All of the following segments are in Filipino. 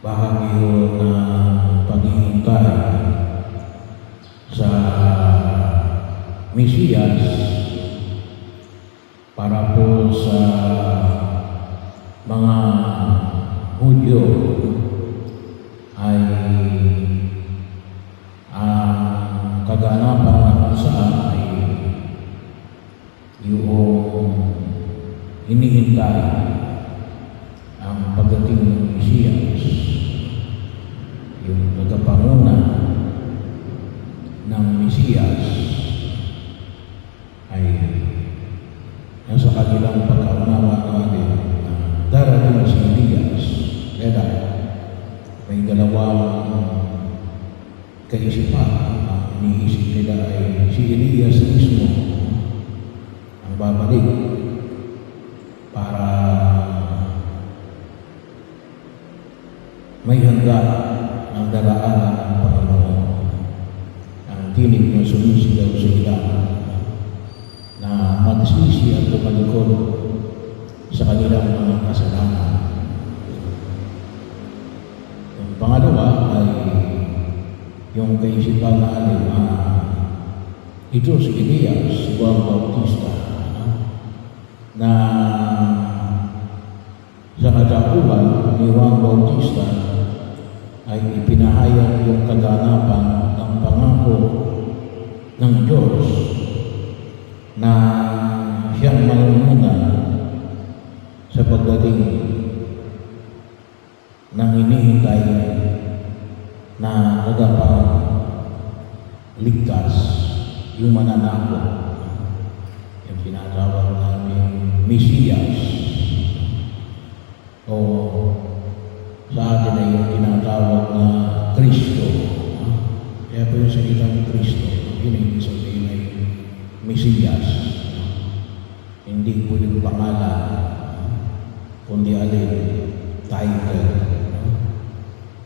bahagi ng paghihintay sa Mesiyas para po sa mga Hudyo ay ang kaganapan na kung saan ay yung hinihintay ang pagdating ng Mesiyas, yung tagapanguna ng Mesiyas ay nasa kanilang pagkaunawa natin na darating si Elias. Kaya may dalawang kaisipan. Ang iniisip nila ay si Elias mismo ang babalik para may handa ang daraanan ng Panginoon. Ang tinig na sumisigaw sa ilang na magsisi at tumalikod sa kanilang mga kasalanan. Yung pangalawa ay yung kaisipan natin ito si Elias, si Juan Bautista, na sa kadakuhan ni Juan Bautista ay ipinahayag yung kaganapan ng pangako ng Diyos na siyang mangunguna sa pagdating ng hinihintay na ligtas, yung mananako, yung tinatawag namin Mesiyas, o sa atin ay yung tinatawag na Kristo. Kaya po yung salitang Kristo, yun ay ibig sabihin ay Mesiyas. Hindi po yung pangalan, kundi alin, title.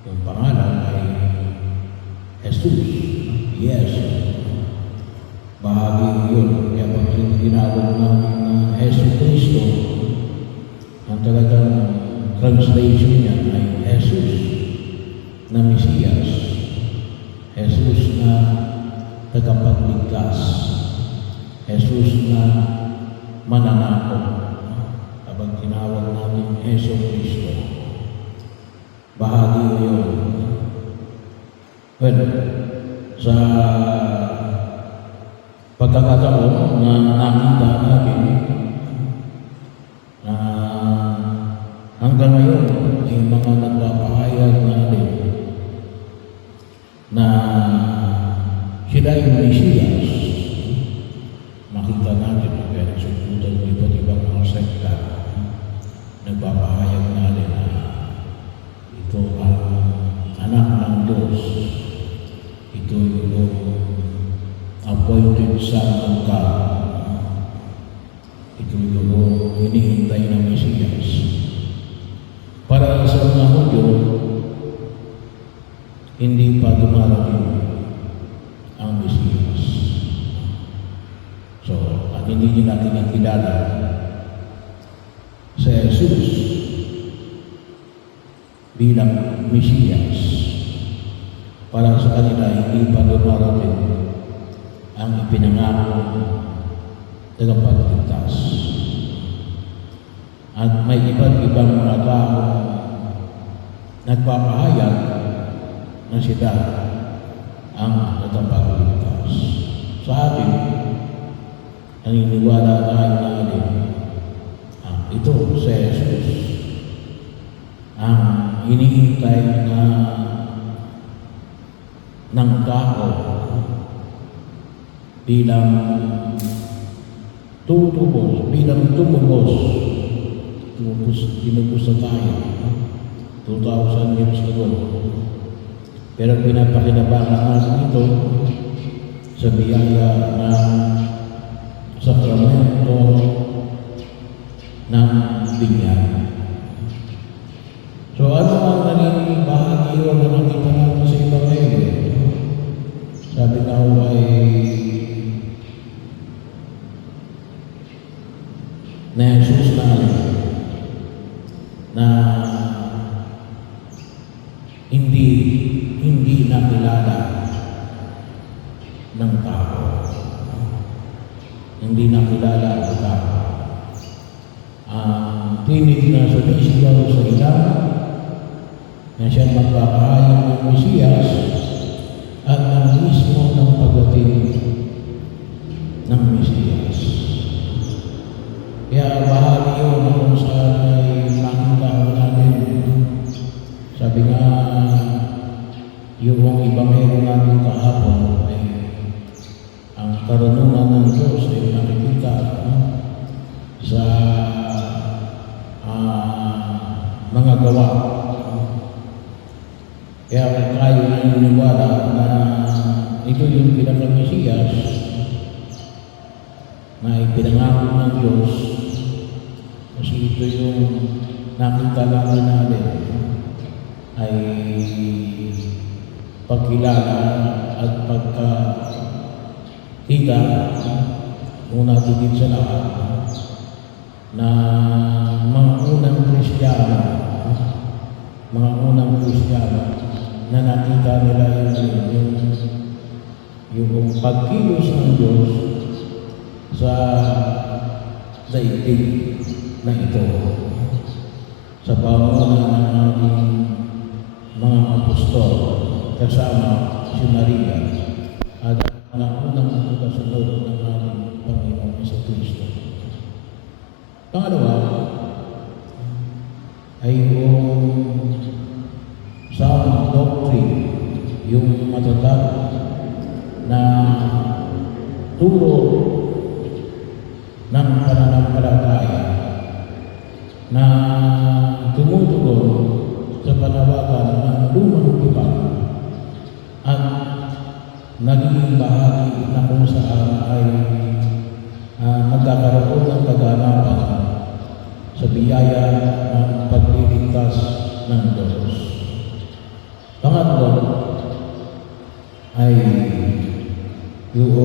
Yung pangalan ay Jesus. Yes. Bahagi yun. Kaya pag ginawag namin na Jesus Kristo, ang talagang translation niya ay Jesus na Mesiyas. Jesus na tagapagligtas. Jesus na mananako. Kapag tinawag namin Jesus Kristo, bahagi yun. Well, sa pagkakataon na nakita natin na hanggang ngayon ay mga nagpapahayag natin na sila yung Mesiyas, makita natin kaya nagsubutan ng iba't ibang mga sekta, nagpapahayag natin na ito ang anak ng Diyos. Ito yung appointed son of God. Ito yung hinihintay ng Mesiyas. Para sa mga Hudyo, hindi pa dumarating ang Mesiyas. So, at hindi natin nakilala sa Jesus bilang Mesiyas. Para sa kanila, hindi pa dumarating ang ipinangako tagapagligtas. At may iba't ibang mga tao nagpapahayag na sila ang tagapagligtas. Sa atin, naniniwala tayo natin ito si Jesus ang hinihintay na ng tao bilang tumubos na tayo 2,000 years ago. Pero pinapakinabangan natin ito sa biyaya ng sakramento ng binyag. So ano ang naging bahagi o na nakita natin sa Ebanghelyo? Sabi nga ho ay na Jesus na nakikilala ng tao. Hindi nakilala ang tao. Ang tinig na sumisigaw sa ilang na siyang magpapahayag ng Mesiyas at ng mismo ng pagdating ng Mesiyas. Kaya bahagi yun na kung saan ay makita natin. Sabi nga, yung Ebanghelyo natin kahapon ay ang karunungan ng Diyos ay nakikita sa mga gawa. Kaya kung tayo naniniwala na ito yung pinaka-Mesiyas na ipinangako ng Diyos kasi ito yung nakita natin ay pagkilala at pagkakita una tigit sa lahat na mga unang Kristiyano na nakita nila yung pagkilos ng Diyos sa daigdig na ito sa pamumuno ng ating mga apostol kasama si Maria at ang unang kasunod ng ating Panginoon sa Kristo. Pangalawa ay yung sound doctrine, yung matatag na turo ng pananampalataya na tumutugon sa panawagan ng lumang tipan at naging bahagi na kung saan ay magkakaroon ng kaganapan sa biyaya ng pagliligtas ng Diyos. Pangatlo ay yung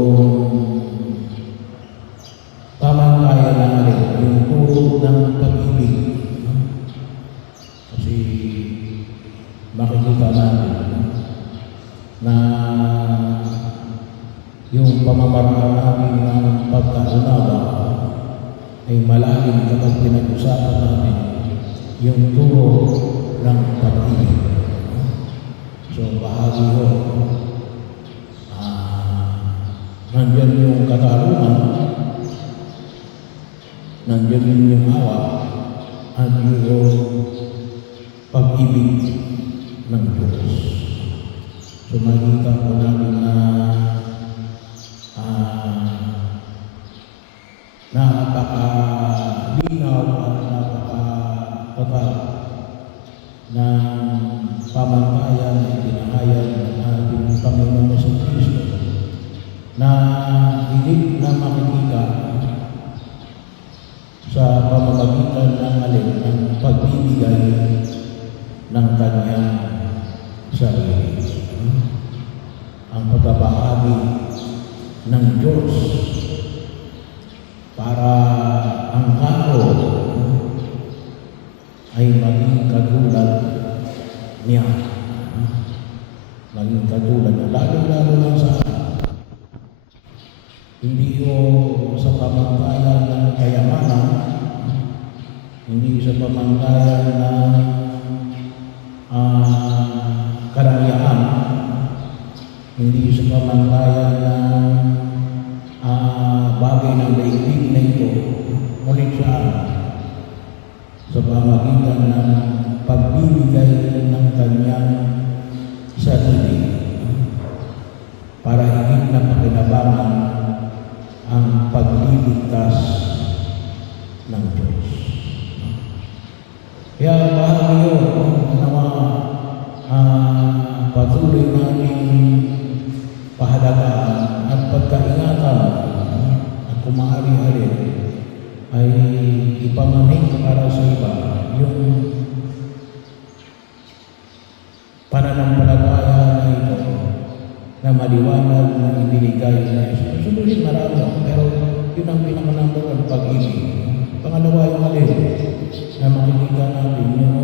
pamantayan natin, yung turo ng pag-ibig. Kasi makikita natin na yung pamamaraan natin ng pagkaunawa ay malalim kapag pinag-usapan natin yung turo ng pag-ibig. So, bahagi yun. Nandiyan yung katarungan, nandiyan yung awa, at yung pag-ibig ng Diyos. So, makikita po natin na napaka-linaw at napaka-total ng pamantayan na itinahayag ng ating Panginoon sa Kristo na hindi na makikita sa pamamagitan ng ng pagbibigay ng kanyang sarili. Ang pagbabahagi ng Diyos para ang tao ay maging katulad niya. Maging katulad na lalo-lalo lang sa hindi o sa pamantayan ng kayamanan, hindi sa pamantayan ng karangyaan, hindi sa pamantayan ng bagay ng daigdig na ito, ngunit sa pamagitan ng pagbibigay ng kanyang sarili para higit na pakinabangan ang pagliligtas ng Diyos. Kaya bahagi yun na patuloy namin pahalagaan at pagkaingatan at kung maaari ay ipamanig para sa iba yung pananampalataya na ito na maliwanag na ibinigay na Yesus. Sundusin marami, pero yun ang pinaka-number one, pag-ibig. Pangalawa yung na makikita natin yung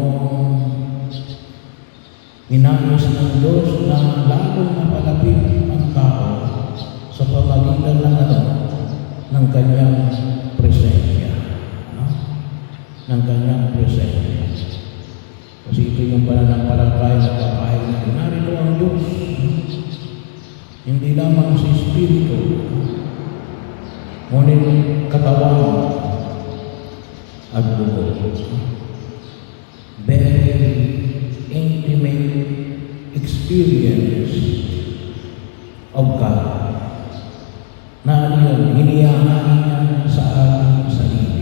Ninais ng Diyos na lalong mapalapit ang tao sa pamagitan ng kanyang presensya. No? Ng kanyang presensya. Kasi ito yung pananampalataya na papahid na narito ang Diyos. Hindi lamang sa Espiritu, ngunit katawan at dugo. Very intimate experience of God na yun, hiniyahan niya sa ating sarili.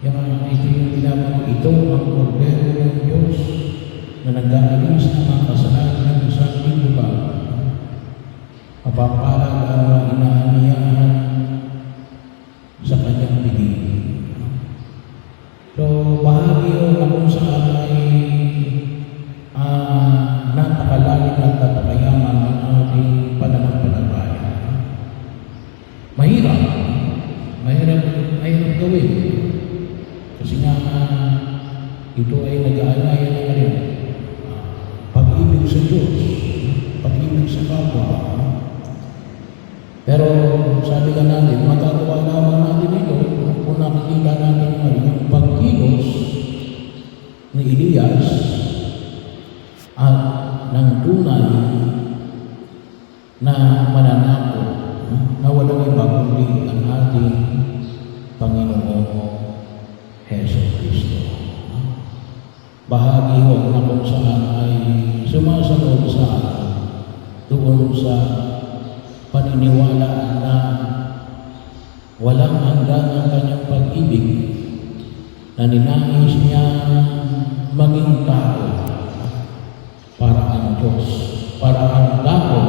Yung ito yung ginagawa, ito ang kordero ng Diyos na nag-aalis ng mga kasalanan ng isang liba. Mapapalag ang mga inaaniyahan sa kanyang bibig. So, bahagi yun na kung saan ay napakalalim at napakayaman ng ating pananampalataya. Mahirap gawin. Kasi nga, ito ay nag-aalaya ng pag-ibig sa Diyos, pag-ibig sa kapwa. Pero sabi ka natin, magagawa lamang natin ito kung nakikita natin yung pagkilos ni Elias at ng tunay na mananako na walang iba kundi ang ating Panginoong Hesus Kristo. Bahagi ho na kung saan ay sumasagot sa doon sa paniniwala na walang hanggan ang kanyang pag-ibig na ninais niya maging tao para ang Diyos, para ang tao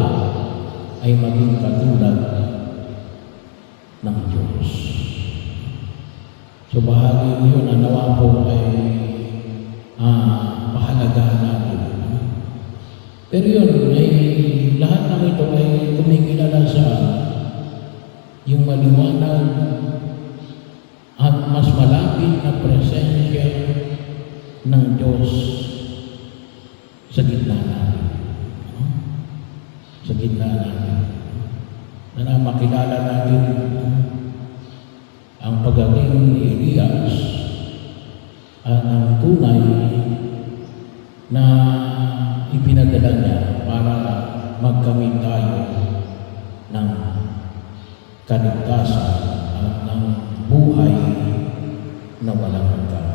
ay maging katulad ng Diyos. So bahagi yun na nawa po ay mahalaga natin. Pero yun, ay lahat ng ito ay kumikilala sa yung maliwanag at mas malapit na presensya ng Diyos sa gitna natin. Sa gitna natin. Na makilala natin ang pagdating ni Elias at ang tunay na ipinadala niya para magkamit tayo ng kaligtasan at ng buhay na walang hanggan.